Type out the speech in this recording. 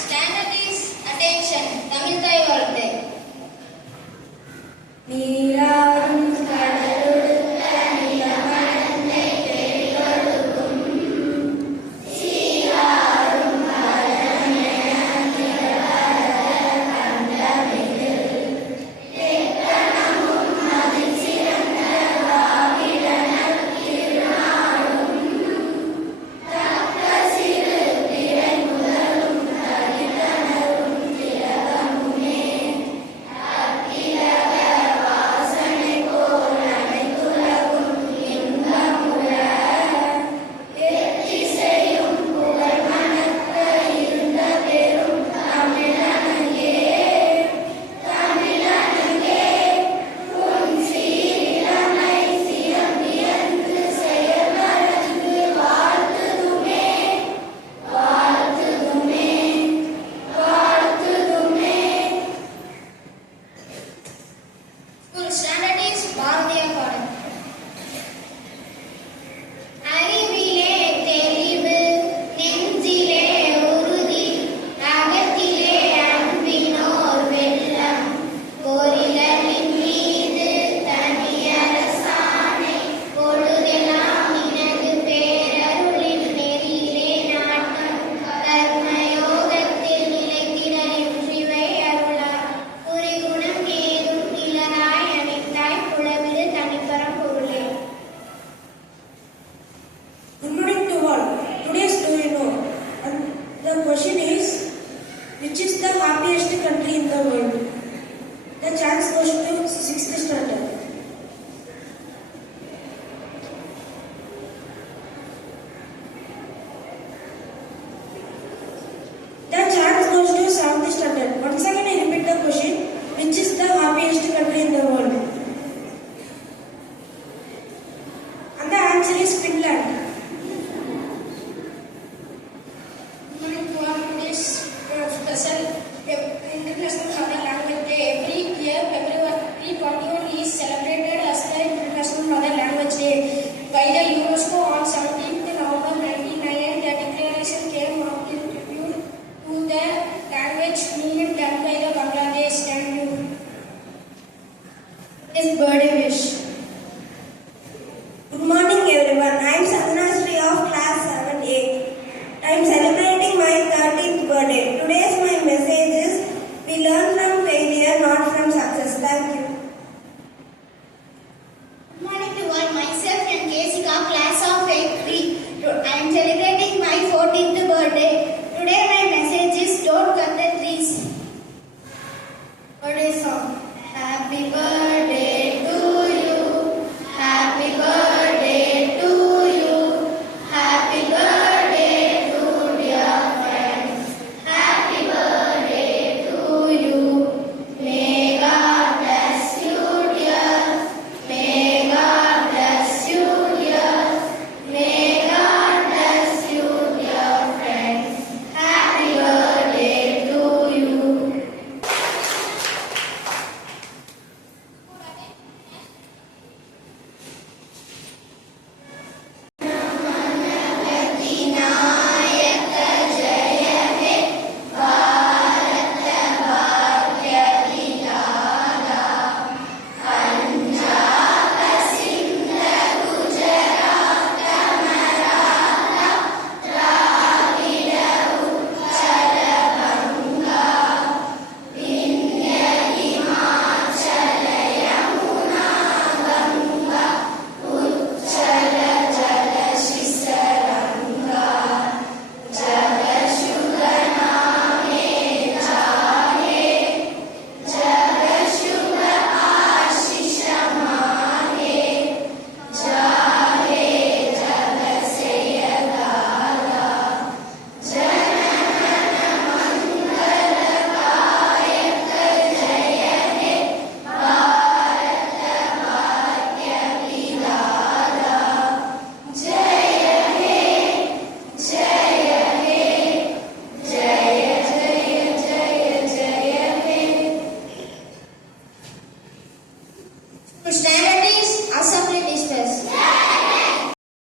Standard is attention. Tamil தாய் வாழ்த்து. நீராறும் கடலுடுத்த நிலமடந்தை பெரியோருக்கும் சீராறும் பரமென திகழாத கண்டமிதில் எக்கணமும் அதில் சிறந்த வாவிடனர் திருநாடும் தக்க சிறு பிறை முதலும் தரிதனரும் திலகமுமே அத்திலக வாசனை போல் அனைத்துலகும் இன்பமுற எத்திசையும் புகழ் மணக்க இருந்த பெரும் தமிழனுக்கே உன் சீரிழமை சிறப்பியன்று செயல்மறந்து வாழ்த்துதுமே வாழ்த்துதுமே வாழ்த்துதுமே. School standard is பாரதியார் பாடல். அறிவிலே தெளிவு நெஞ்சிலே உறுதி அகத்திலே அன்பினோர் வெள்ளம் கோரிலரின் மீது தனியரசானை பொழுதெல்லாம் நினது பேரருளின் நெறியிலே நாட்டம் கர்மயோகத்தில் நிலைத்திட என்றிவை அருளார் குறிகுணம் ஏதும் நிலனாய் அணிந்தாய் புலவிடு தனிப்பரம் பொருளே. Good morning to all. Today's story know. And the question is, which is the happiest country in the world? The chance goes to 6th standard.